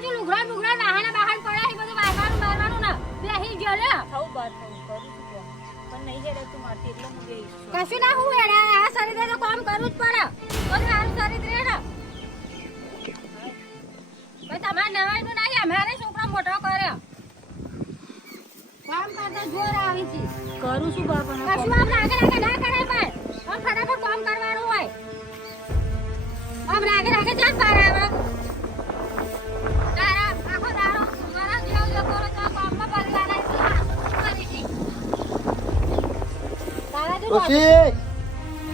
બાજુ લુગડા લુગડા નાહાના બહાર પડ્યા છે બધું વારવાનું મારવાનું ને બેહી ગયો લે થવું બાદ થવું કરું છું પણ નહીં હેડે તું મારતી એટલે હું બેહીશ કશું ના હું હેડા આ શરીરે તો કામ કરવું જ પડે બધું મારું શરીર રહે ને ભાઈ તમારે નવાઈનું નહીં અમારે છોકરો મોટો કર્યો કામ કરતા જોર આવી છે કરું છું બાપા કશું આમ લાગે ના કરાય ભાઈ આમ ફટાફટ કામ કરવાનું હોય આમ લાગે ચાલ પાર આવે તારા આખો દાડો મારા જેવ લોકો તો કામમાં પરિવારના છે તારા જો ખુશી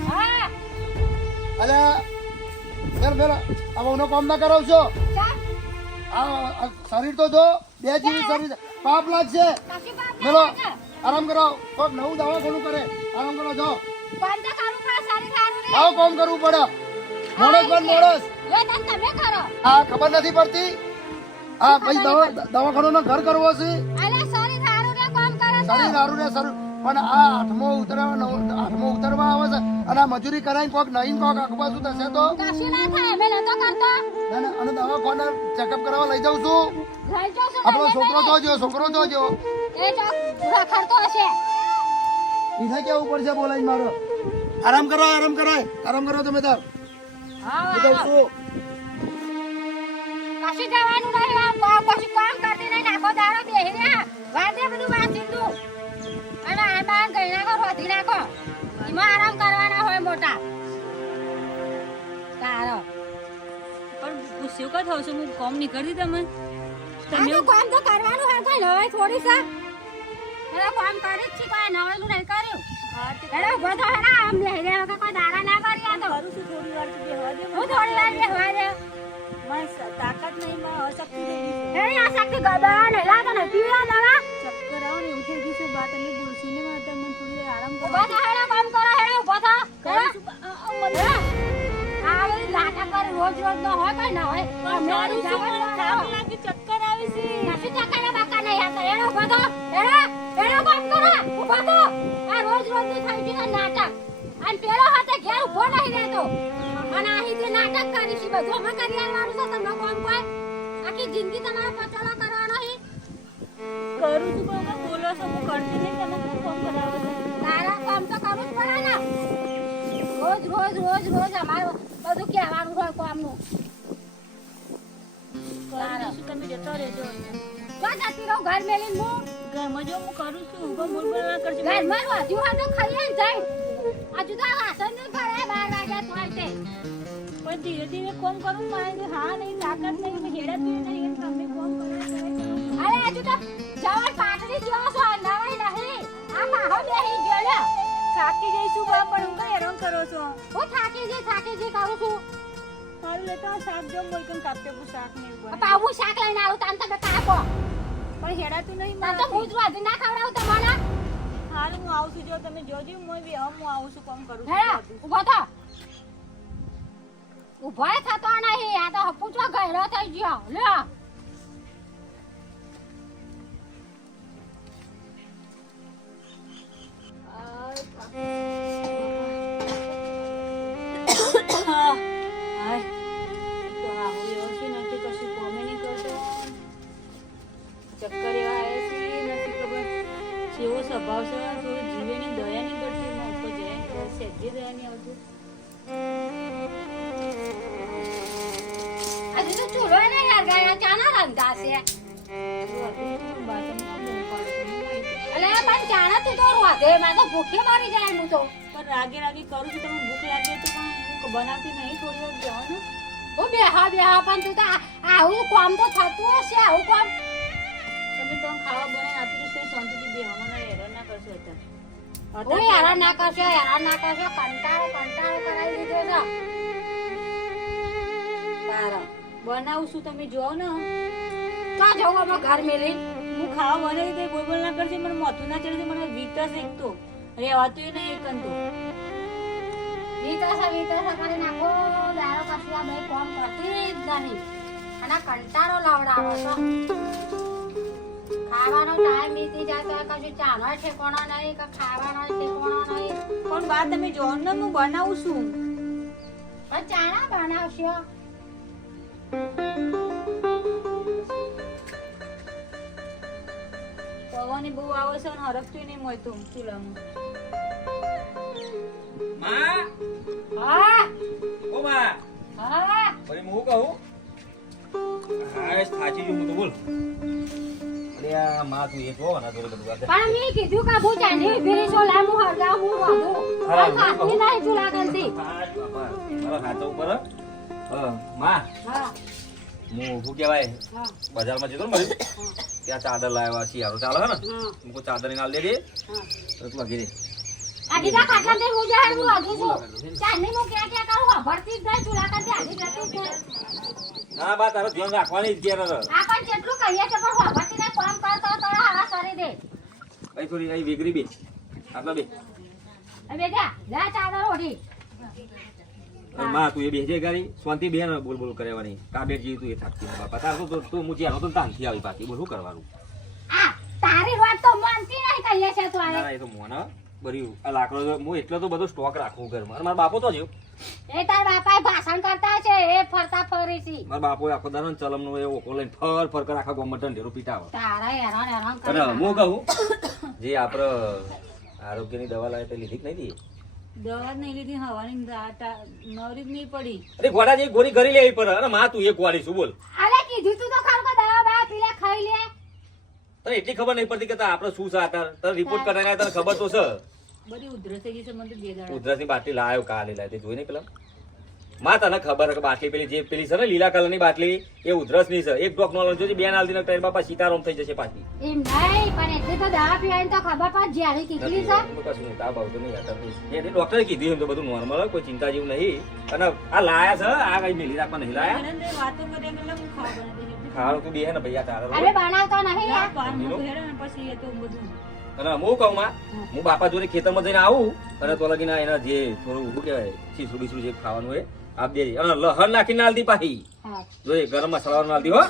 હા અલા બેલ આનો કામ ના કરાવશો આ શરીર તો જો બે જીવી શરીર પાપ લાગશે કશું બાપ ચલો આરામ કરો કોક નવું દવાખાનું કરે આરામ કરો જો કામ તો કરવું પડે સારી સારું રે આવ કામ કરવું પડે મોડસ પણ મોડસ લે તન તમે કરો આ ખબર નથી પડતી આ ભાઈ દવાખાનું ઘર કરવો છે અલે સારી સારું રે કામ કરે તો શરીર સારું ને સારું પણ આ આઠમો ઉતરવા આવે છે અને આ મજૂરી કરાઈને કોક નહીં કોક આખવા શું થશે તો કશું ના થાય અમે નતો કરતો અને દવાખાને ચેકઅપ કરાવવા લઈ જાઉં છું લઈ જાવ છો આપણો છોકરો જોજો એ તો રખડતો હશે એને કેવું પડશે બોલાઈને મારો આરામ કરો તમે તાર હા હું જાઉં છું કશું જવાનું નહીં આ કશું કામ કરતી નહીં આખો દાડો બેહી રહ્યા વાદે બધું વાંચી તું અને આમાં ગઈ નાખો રોધી નાખો એમાં આરામ કરવાના હોય મોટા તારો પણ ગુસ્સે કા થાવ છો હું કામ નહીં કરતી તમે આ તો કામ તો કરવાનું હોય કઈ નવાઈ થોડી છે એનો કામ કરી જ છે કોઈ નવાઈલું નહીં કર્યું એનો ઉભો તો હેડા આમ લઈ રહ્યા વગર કોઈ દાડા ના કરી આ તો કરું છું થોડી વાર તો બેહવા દે હું થોડી વાર બેહવા દે મને તાકાત નહીં મને અશક્તિ થઈ ગઈ એ આ શક્તિ ગદા ને લાગે ને પીવા દવા ચક્કર આવે ને ઉઠી ગઈ છે બા તમે બોલશી ને માતા મને થોડી વાર આરામ ઉભો કરવા તો હેડા કામ કરો હેડા ઉભો તો કરું છું આ બધી નાટક કરે રોજ નો હોય કઈ ના હોય મારું થાક લાગે ચક્કર આવે છે કશું ચક્કર બાકા નહીં આ તો હેડા ઉભો તો હેડા કામ કરો ઉભો તો આ રોજ ની થઈ ગઈ નાટક અને પેલો હાથે ઘેર ઉભો નહીં રહેતો અને અહીંથી નાટક કરી છે બધું અમે કરી આવવાનું છે તમને કોમ કોઈ આખી જિંદગી તમારે પચાલો કરવાનો છે કરું છું પણ બોલો છો હું કરતી નહીં તમે શું કામ કરાવો છો તારા કામ તો કરવું જ પડે ને રોજ અમારે બધું કહેવાનું હોય કામનું કરું છું તમે જતા રહેજો જો જતી રહું ઘર મેલીને હું ઘરમાં જો હું કરું છું પણ બોલ બોલ ના કરજો ઘરમાં વધ્યું હોય તો ખાઈએ ને જઈ હજુ તો આ વાસણ નહીં પડે 12 વાગ્યા તો તે પણ ધીરે ધીરે કોમ કરું મારે હા નહીં તાકાત નહીં મેં હેડા પીએ નહીં તમે કોમ કરો અરે હજુ તો જવાન પાટડી જેવો છો નવાઈ નહીં આ પાહો બેહી ગયો લે થાકી જઈશું બા પણ હું કઈ હેરાન કરો છો હું થાકી જઈ કરું છું મારું લેતા શાક જો બોલકન કાપતે હું શાક નહીં બને પાવું શાક લઈને આવું તાન તમે કાપો પણ હેડાતું નહીં તાન તો હું જ વાધી ના ખવડાવું તમને હારું હું આવું છું જો તમે જોજો હું બી હું આવું છું કામ કરું હે છું ઉભો તો ઉભો થતો નહીં આ તો પૂછો ગયડો થઈ ગયો લે ચક્કર એવા આવે છે નથી ખબર કેવો સ્વભાવ છે થોડું જીવેની દયા નહીં પડતી એમાં ઉપર જાય સહેજે દયા નહીં આવતું હજુ તો ચૂલો ને યાર ગયા ચાના રંધા છે અલે પણ જાણે તું તો રોધે મેં તો ભૂખે મરી જાય હું તો પણ રાગે રાગે કરું છું તમે ભૂખ લાગે તો પણ હું બનાવતી નહીં થોડી વાર જાઓ ને હું બેહા પણ તું તો આવું કામ તો થતું હશે આવું કામ તમે તો ખાવા બનાવી આપી દઈશ તો શાંતિથી બેહવાના હેરાન ના કરશો અત્યારે હું હેરાન ના કરશો કંટાળો કરાવી દીધો છે તારો બનાવું છું તમે જોવો ને તો જવું અમે ઘર મેલી હું ખાવા બનાવી દે બોલ બોલ ના કરશે મને મોથું ના ચડે મને વીતસ એક તો રહેવાતું નહીં એક અંતો વીતસ કરી નાખો દારો કશું આ ભાઈ કામ કરતી જ નહીં અને કંટાળો લાવડાવો છો ખાવાનો ટાઈમ વીતી જાય તો કશું ચાનો ઠેકોણો નહીં કે ખાવાનો ઠેકોણો નહીં પણ વાત તમે જોવો ને હું બનાવું છું પણ ચાણા બનાવશો પવન બહુ આવે છે અને હરકતું નહીં મળતો ચૂલામાં. માં હા ઓ માં હા અરે હું કહું હા થાચી ગયું હું તો બોલ અરે આ માં તું એ જો ના જોડે બધું વાત પણ મેં કીધું કે હું ચાંદી ફેરી છો લામુ હરગા હું વાંધું આ ખાતી નહીં ચૂલા કરતી હા બાપા મારા હાથ ઉપર માં હા હું શું કહેવાય હા બજારમાં જતો ને બધું ત્યાં ચાદર લાવ્યા શિયાળો ચાલે હે ને હા હું ચાદર ની નાલ દે હા તો તું આગી દે આ બીજા ખાટલા તે હું જાહેર હું વાંધું છું ચાંદી હું ક્યાં ક્યાં કરું ભરતી જ નહીં ચૂલા કરતી આધી જતી જ નહીં ના બા તારે ધ્યાન રાખવાની જ ઘેર આપણ જેટલું કહીએ છે પણ ભરતી ને કામ કરતો તો હારા કરી દે અહીં થોડી અહીં વેગરી બે આટલા બે હવે જા જા ચાદર ઓઢી માં તું એ બેસજે ગાડી શાંતિ બે ને બોલ બોલ કરવાની કાબેર જેવી તું એ થાકતી નહીં બાપા તાર તો તું મુજિયા તો તાનથી આવી પાછી બોલ શું કરવાનું આ તારી વાત તો માનતી નહીં કહીએ છે તો ના આને ના એ તો મોના બરી આ લાકડો હું એટલો તો બધો સ્ટોક રાખું ઘરમાં અને મારા બાપો તો જેવું એ તાર બાપાએ ભાષણ કરતા છે એ ફરતા ફરી છે મારા બાપો આખો દાનો ચલમનો એ ઓકો લઈને ફર ફર કર આખા ગામમાં ઢંઢેરો પીટાવે તારા હેરાન હેરાન અને કરી હું કહું જે આપણે આરોગ્યની દવા લાવે તે લીધી કે નહીં દીધી દવા જ નહીં લીધી હવાની નવરી જ નહીં પડી. અરે ગોડા જે ગોળી કરી લેવી પડે અને માં તું એક ગોળી શું બોલ અરે કીધું તું તો ખરું કે દવા બા પીલે ખાઈ લે તને એટલી ખબર નહીં પડતી કે આપણે શું છે આતાર તને રિપોર્ટ કરાવીને તને ખબર તો છે બધી ઉધરસ થઈ ગઈ છે મને તો 2 દાડા. ઉધરસની બાટલી લાવ્યો કાલે લાવી તે જોઈ નહીં પેલા માં તને ખબર કે બાટલી પેલી જે પેલી છે ને લીલા કલરની બાટલી એ ઉધરસની છે એક ડોક નો જોજે બે નાલ દીને ટાઈમ બાપા સીતારામ થઈ જશે પાછી એમ નહીં પણ એટલે તો દવા પીવાની તો ખબર પણ જ્યારી કેટલી છે નથી, કશું નહીં, તાવ બાવ તો નહીં હતા. એને ડોક્ટરે કીધું એમ તો બધું નોર્મલ કોઈ ચિંતા જેવું નહીં અને આ લાયા છે આ કઈ મેલી રાખવા નહીં લાયા મને તો એ વાતો કરે એટલે હું ખાવા બનાવી દીધી. ખાવાનું તું બે હે ને ભૈયા તારે અરે બનાવતો નહીં ના, યાર પાન મૂકું હેડે ને પછી એ તો બધું અને હું કહું માં હું બાપા જોડે ખેતરમાં જઈને આવું અને તો લગીને એના જે થોડું શું કહેવાય છીસું બીસું જે ખાવાનું હોય આપ દે અને લહણ નાખીને નાલ દી પાછી હા જોઈએ ગરમ મસાલા નાલ દી હો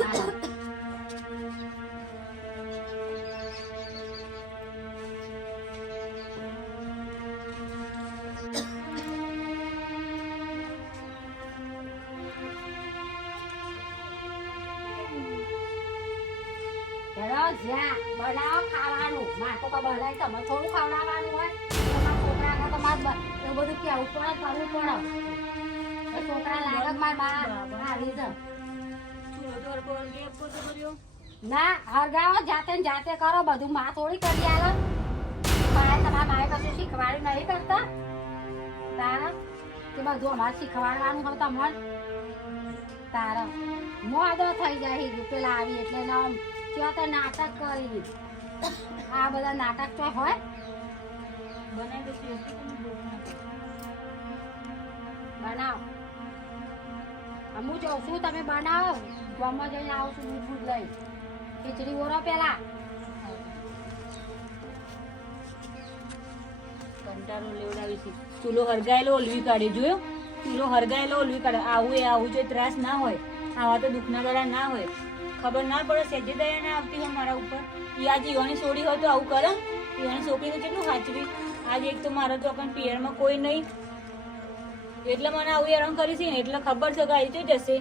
હેડો જ્યાં બનાવો ખાવાનું મારે તો બનાવી તમે થોડું ખવડાવવાનું હોય તમારા છોકરાને તો મારે એવું બધું કેવું પડે કરવું પડે તો છોકરા લાગે કે મારા બા આવી છે ચૂલો તો હરકો ગેપ તો કર્યો. ના હરગાવો જાતે ને જાતે કરો બધું માં થોડી કરી આલો મારે તમારા માએ કશું શીખવાડ્યું નહીં કરતા તારા કે બધું અમારે શીખવાડવાનું હોય તમારે તારા મોદો થઈ જાય પેલા આવી એટલે ના ત્યાં તો નાટક કરી આ બધા નાટક તો હોય બનાવી દઈશું એટલી પણ ભૂખ ના લાગે. બનાવ હું જોઉં છું તમે બનાવો ગામમાં જઈને આવું છું દૂધ બૂધ લઈ ખીચડી ઓરો પેલા કંટાળો લેવડાવી છે. ચૂલો હરગાયેલો ઓલવી કાઢે જોયો ચૂલો હરગાયેલો ઓલવી કાઢે આવું જો ત્રાસ ના હોય આવા તો દુઃખના દાડા ના હોય ખબર ના પડે સહેજે દયા ના આવતી હોય મારા ઉપર ઈ આજે ઈવાની છોડી હોય તો આવું કરે ઈવાની છોકરીને કેટલું સાચવી આજે એક તો મારા તો પણ પિયરમાં કોઈ નહીં એટલે મને આવું હેરાન કરી છે ને એટલે ખબર છે કે આવી તો જશે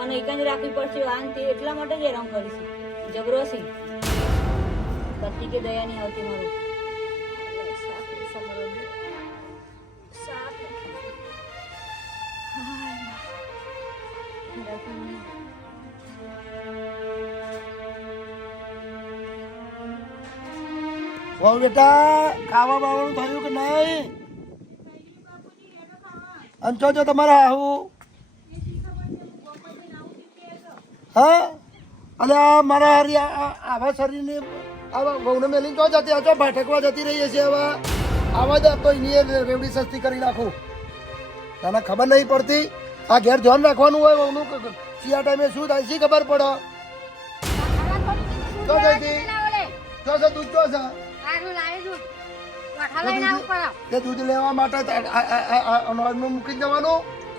અને એક જ રાખવી પડશે આન તે એટલા માટે જ હેરાન કરી છે જબરો છે પતિ કે દયા નહીં આવતી મારું વાવ બેટા ખાવા બાવાનું થયું કે નહીં અંચો છો તમારા આવું હા અને આ મારા હારી આવા શરીરને આવા વહુને મેલીને તો જતી આ તો ભાટકવા જતી રહી છે હવે આવા જ તો એની રેવડી સસ્તી કરી નાખું તને ખબર નહીં પડતી આ ઘેર ધ્યાન રાખવાનું હોય વહુનું કયા ટાઈમે શું થાય છે ખબર પડે તો જઈતી તો છે દૂધ તો છે આનું લાવી દૂધ કઠા લઈને આવું પડે તે દૂધ લેવા માટે અનાજમાં મૂકી જવાનું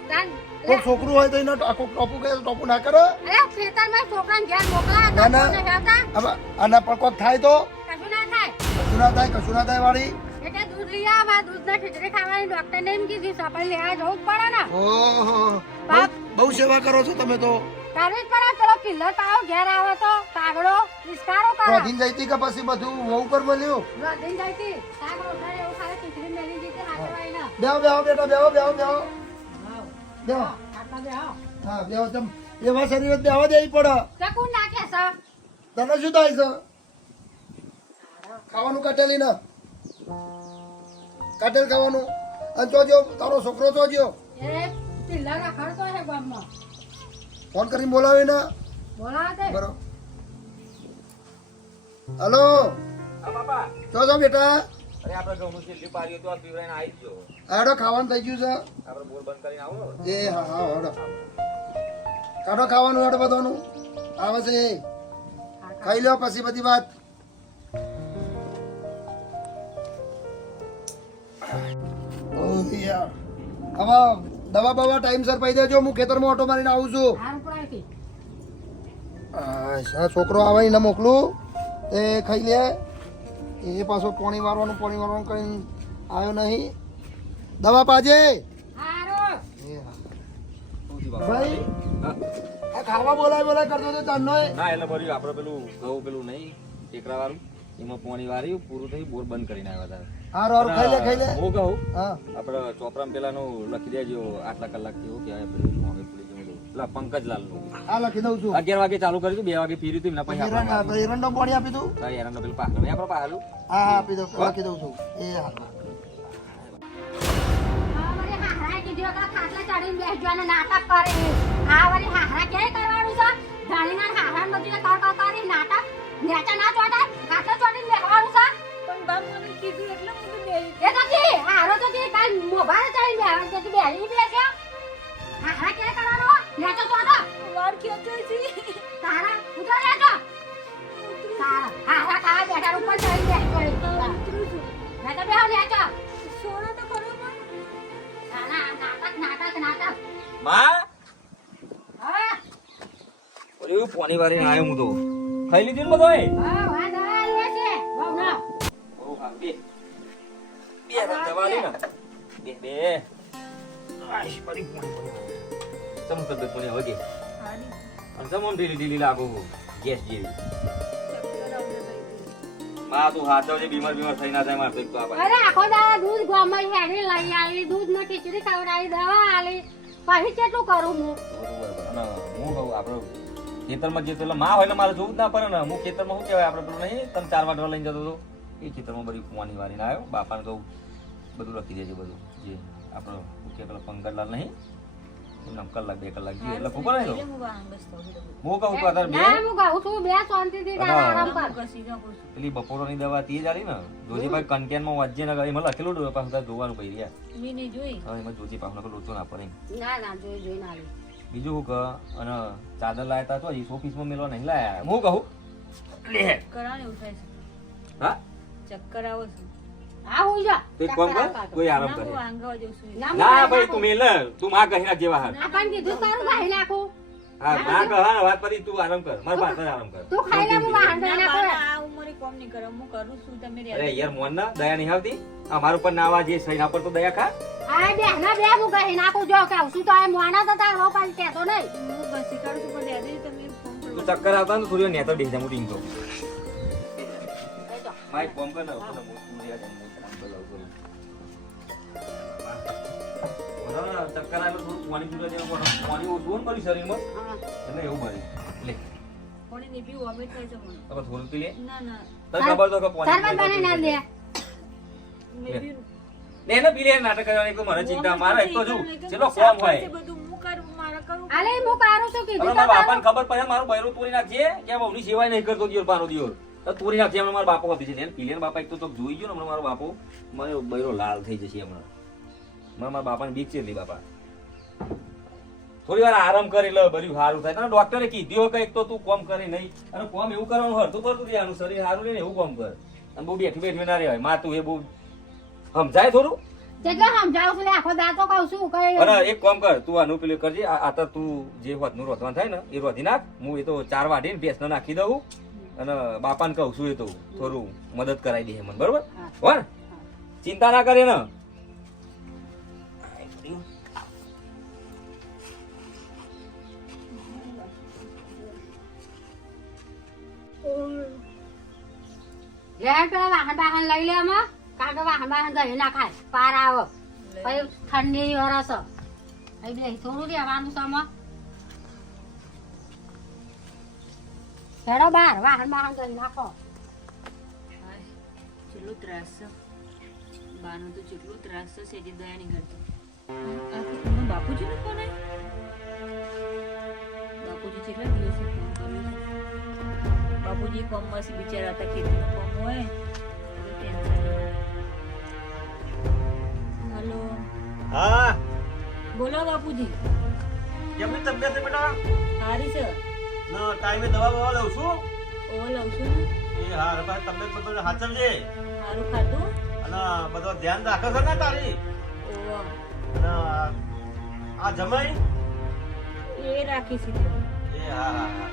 તાન કોઈ છોકરું હોય તો એને ટોપું કે ટોપું ના કરે અરે ખેતરમાં છોકરાને ઘેર મોકલા ના, ના. તો કોને હેતા? હવે આના પર કોક થાય તો કશું ના થાય કશું ના થાય વાળી એટલે દૂધ લઈ આવા દૂધના ખીચડી ખાવાની ડોક્ટરને એમ કીધું છે આપણે લેવા જવું જ પડે ને ઓહો બાપ. બહુ સેવા કરો છો તમે તો કરવી જ પડે પેલો પિલ્લર પાડો ઘેર આવે તો કાગડો વિસ્તારો કરો રોધીને જઈતી કે પછી બધું વહુ પર મળ્યું રોધીને જઈતી કાગડો ઘરે એવું ખાય ખીચડી મેલી દીધી હાથવાઈ ના બેહો બેહો બેટા બેહો બેહો બેહો બેહો આટલા બે આવો હા બેહો તમ એવા શરીર જ બેહવા દેવી પડે તે કોણ નાખે છે તને શું થાય છે ખાવાનું કાટેલી ને કાટેલ ખાવાનું અને જોજો તારો છોકરો જોજો એ પિલ્લર રખડતો છે ગામમાં ફોન કરીને બોલાવી ને બોલાવે તે બરો હલો હા બાપા જો જો બેટા અરે આપણે ઘઉંનું જેટલી પારી હતું આ પીવરાઈને આવી જ ગયો આડો ખાવાનું થઈ ગયું છે આપણે બોર બંધ કરીને આવો એ હા હા હડો કાઢો ખાવાનું હડો બધાનું આવે છે એ ખાઈ લો પછી બધી વાત હવે દવા બવા ટાઈમસર પાઈ દેજો હું ખેતરમાં ઓટો મારીને આવું છું હારું પડાવી આ છોકરો આવે એને મોકલું એ ખાઈ લે એ પાછો પાણી વારવાનું કઈ આવ્યો નહીં દવા પાજે હારું એ હા. ભાઈ આ ખાવા બોલાય કરતો તો ચાંદનો ના એટલે ભર્યું આપણે પેલું પેલું નહીં ટેકરા વાળું એમાં પાણી વાર્યું પૂરું થઈ બોર બંધ કરીને આવ્યા હતા હારું હારું ખાઈ લે હું કહું હા આપણે ચોપરામાં પેલાનું લખી દેજો આટલા કલાક કેવું કહેવાય પેલું મોગે પડી જવું પેલા પંકજલાલ નું હા લખી દઉં છું 11 વાગે ચાલુ કર્યું 2 વાગે ફીર્યું હતું એમના પછી એરંડો પાણી આપી દઉં એરંડો પેલું પાકલું આપણે પાકલું હા હા આપી દઉં લખી દઉં છું એ હા આ વળી હાહરા કીધું કે ખાટલા ચડીને બેસજો અને નાટક કરે આ વળી હાહરા ક્યાંય કરવાનું છે જાણીના હાહરા બધું કર કરી નાટક નેચા ના ચોટા ખાટલા ચડીને બેસવાનું છે પણ બાપ મને કીધું એટલે હું તો બેહી એ તો કી હારો તો કી કાલ મોબાઈલ ચડીને બેસવાનું કે બેહી બેસ્યો હાહરા ક્યાંય કરવાનો નેચા ચોટા વાર ખેંચે છે તારા ઉતર નેચો તારા હાહરા ખાવા બેઠા ઉપર ચડીને બેસજો ઉતરું છું નેચા બેહો નેચો સોનો તો ખરો પણ નાટક માં હવે ઓલી પાણી વારીને આવ્યો હું તો ખાઈ લીધું ને બધોય હા વાંધો આવે છે બહુ ના બહુ હા બે રન દવા લે ને બે આઈશ પડી ચમ તબિયત પડી હવે કે હારી અને ચમ ઢીલી લાગો ગેસ જેવી ચક્કર આવશે ભાઈ માં તું હાથ દઉં બીમાર થઈ ના થાય મારે તો એક તો આ અરે આખો દાડા દૂધ ગમે હેડી લઈ આવી દૂધ ને ખીચડી ખવડાવી દવા આલી પછી કેટલું કરું હું બરોબર અને હું કહું આપણે ખેતરમાં જે પેલા માં હોય ને મારે જોવું જ ના પડે ને હું ખેતરમાં શું કહેવાય આપણે પેલું નહીં તમે 4 વાટવા લઈને જતો હતો એ ખેતરમાં બધી પાણી વારીને આવ્યો બાપાને કહું બધું લખી દેજો બધું જે આપણો કે પેલો પંકજલાલ નહીં એમને કલાક 2 કલાક જે એટલે ખબર નહીં એટલે હું વાહન બસ થઉં છું હું કહું તો અત્યારે ના હું કહું છું બે શાંતિથી આરામ કર કસી જાઉં છું પેલી બપોરોની દવા તે જ આલી ને જોજીભાઈ કન્ટેનમાં વાંચજે ને એમાં લખેલું હતું પાછું તારે જોવાનું પડી રહ્યા મેં નહીં જોઈ હવે એમાં જોજી પાછું લોચો ના પડે ના જોઈ ના લે બીજું હું કહું અને ચાદર લાયા તા તો હજી ઓફિસમાં મેળવા નહીં લાયા હું કહું લે કરાને એવું થાય છે હા ચક્કર આવે છે હા હું જા તો એક કામ કર કોઈ આરામ ના કરે હું આંગવા જઉં છું ના ભાઈ તું મેલ ને તું માં કહી નાખ જેવા હાર આપણ કીધું તારું ખાઈ નાખું હા ના કહ હા વાત પડી તું આરામ કર મારા પાસે આરામ કર તું ખાઈ લે હું વાહન ના, લઈને બા, નાખું આ ઉંમરે કોમ નહીં કરે હું કરું છું તમે અરે રહ્યા યાર મોન ના દયા નહીં આવતી આ મારા ઉપર ના આવા જે સહીના પર તો દયા ખા આ બે ના બે હું કહી નાખું જો કહું છું તો આ મોના તો તારો પાલ કહેતો નહીં હું બસી કાઢું છું પણ દાદી તમે ફોન કરો તું ચક્કર આવતા ને થોડી નેતો ડીંગ હું ડીંગ તો માઈ ફોન કર ને ઓપન મો તું યાર હું કામ બોલાવું બરાબર ચક્કર આવે થોડું પાણી પીવા જેવું પણ પાણી ઓછું ને મારી શરીરમાં એટલે એવું બની લે કોને નહીં પીવું અમે થાય છે મને હવે થોડું પી લે ના ના તને ખબર તો કે તાર બાપ પાણી ના લે મેં પીવું લે ને પી લે નાટક કરવાની કોઈ મને ચિંતા મારે એક તો જો ચેલો કોમ હોય બધું હું કરું મારા કરું આલે હું કારું છું હવે કીધું તો મારા બાપાને ખબર પડે મારું બૈરું તોડી નાખજે કે બહુની સેવાય નહીં કરતો દિયોર પાનો દિયોર તો તોડી નાખજે હમણાં મારા બાપો આપી છે પીલે બાપા એક તો જોઈ ગયો ને હમણાં મારો બાપો મારો બૈરો લાલ થઈ જશે હમણાં મારા બાપાને બીક છે એટલી બાપા થોડી વાર આરામ કરી લે બધું સારું થાય તને ડોક્ટરે કીધું કે એક તો તું કોમ કરી નહીં અને કોમ એવું કરવાનું હરતું પડતું રહેવાનું શરીર સારું લઈને એવું કોમ કર અને બહુ બેઠું ના રહેવાય માં તું એ બહુ સમજાય થોડું જેટલો સમજાવું છું લે આખો દાતો કહું છું કઈ અને એક કામ કર તું આનું પેલું કરજે આ તો તું જે હોતનું રોધવાનું થાય ને એ રોધી નાખ હું એ તો 4 વાટીને ભેંસને નાખી દઉં અને બાપાને કહું છું એ તો થોડું મદદ કરાવી દે મને બરોબર હો ને ચિંતા ના કરે ને લેહેડ પેલા વાહન બાહન લઈ લે આમાં કારણ કે વાહન બાહન ગઈ ના ખાય પાર આવે પછી ઠંડી વરસ અહીં બે થોડું રહેવાનું છે આમાં હેડો બાર વાહન બાહન ગઈ નાખો હાય, કેટલો ત્રાસ છે બાનો તો જેટલો ત્રાસ છે સેજી દયા નહીં કરતી આ તો તમારા બાપુજીનો ફોન આવ્યો બાપુજી કેટલા દિવસે ફોન કર્યો છે બાપુજી કોમમાં છે બિચારા હતા ખેતીનું કોમ હોય એટલે ટેન્શન હલો હા બોલો બાપુજી કેમની તબિયત છે બેટા સારી છે ના ટાઈમે દવા બવા લઉં છું ઓ લઉં છું ને એ હા રબાઈ તબિયત બધું હાચવજે સારું ખાધું અને બધો ધ્યાન રાખે છે ને તારી ઓ અને આ જમાઈ એ રાખી છે તે. એ હા હા હા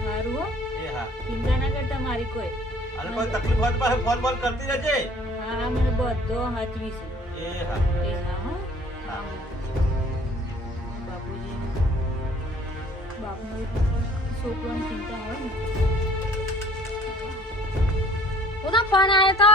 સારું હો એ હા ચિંતા ના કરતા મારી કોઈ અને કોઈ તકલીફ હોય તો પાછું ફોન બોલ કરતી રહેજે હા હા મને બધો હાચવી છે એ હા એ હા હો હા બાપુજી બાપુને છોકરાની ચિંતા હોય ને કોનો ફોન આવ્યો તો